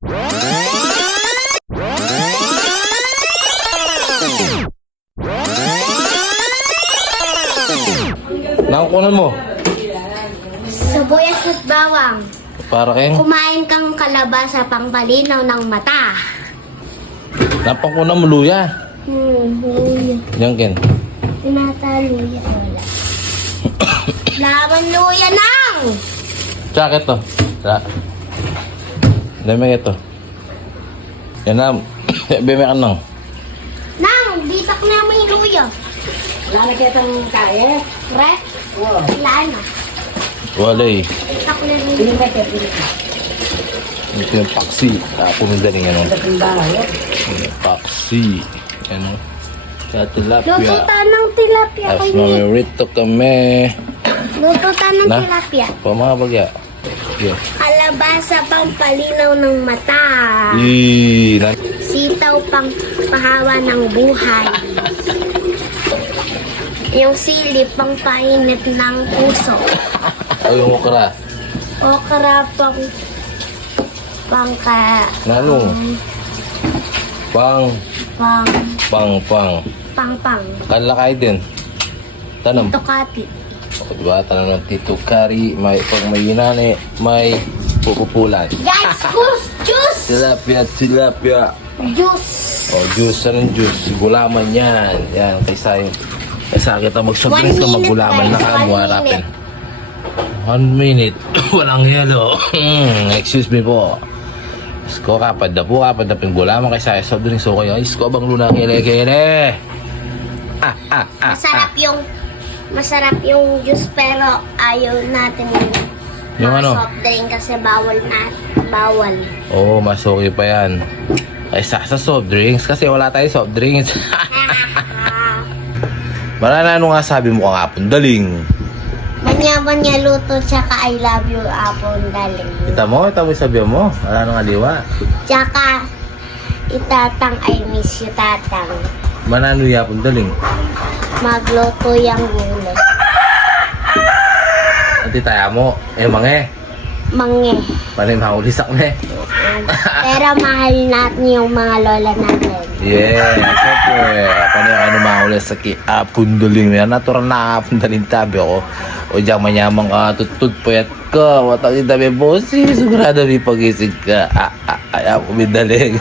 Nakukunan mo. Sibuyas at bawang. Para kayong Kumain kang kalabasa pangpalinaw ng mata. napangkunan mo luya. Luya. Yan, Ken. Tinataluya. Wala. Laman luya nang! Tsaka ito. Dami ito. Yan na. Beme ka nang. Nang! Bitak na mo yung luya. Wala na kitang kaya. Re? Oo. Wala na. Wala eh. Bitak na rin. Hindi ka kaya pili ka. Ito yung paksi. Pumunta rin ano. Sa timbahay. Paksi. Ano. Sa Luto tilapia. tayo ng tilapia ko Tapos ni. mamirito kami. Luto tayo ng Na? tilapia. Pamabagya. Yeah. Kalabasa pangpalinaw ng mata. Sitaw pang pahawa ng buhay. Yung sili pang painit ng puso. Ay, yung okra. Okra pangka Nano? Pang. pang Pang. Kalakay din. Tanong. tukati. O, diba? Tanong ng Tito Kari. Pag may yunani, may pupupulan. Guys, juice! Tilapia. Juice! O, juice. Anong juice? Gulaman yan. Yan. Kaysa kita mag-sobrang ka 1 minute, maggulaman na guys. ka. 1 Harapin. 1 minute. Walang yelo. Excuse me po. Isko kapad na po. Kapad na pinggulaman kaysa sobrang so kayo. Isko bang luna kile. Masarap yung juice pero ayaw natin Yung ano? soft drink kasi bawal. Oo, mas okay pa yan. Kaysa sa soft drinks kasi wala tayong soft drinks. Marana, ano nga sabi mo kahapon? Daling. Manya-manya luto tsaka I love you apon daling. Kita mo yung sabi mo. Wala nang aliwa. Tsaka itatang I miss you tatang. Manano yapon daling. Magluto yung gulay. Ati tayo mo. Mange. Mange. Panay makulisak na eh. Pero mahal natin yung mga lola natin. Yeah, siyempre. Panay ano makulis sa apon daling. Natural na apon daling tabi ako. O diyang manyamang tutut puyat ka. Watang itabi bosi. Sigurado may pagisig ka. Ayaw ko daling.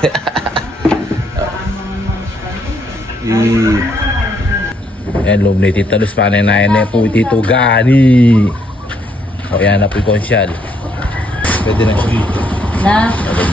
Ayan, loob na ititalus pa na na po itito gani. O yan na po yung konsyal. Pwede na siya. Na? Pwede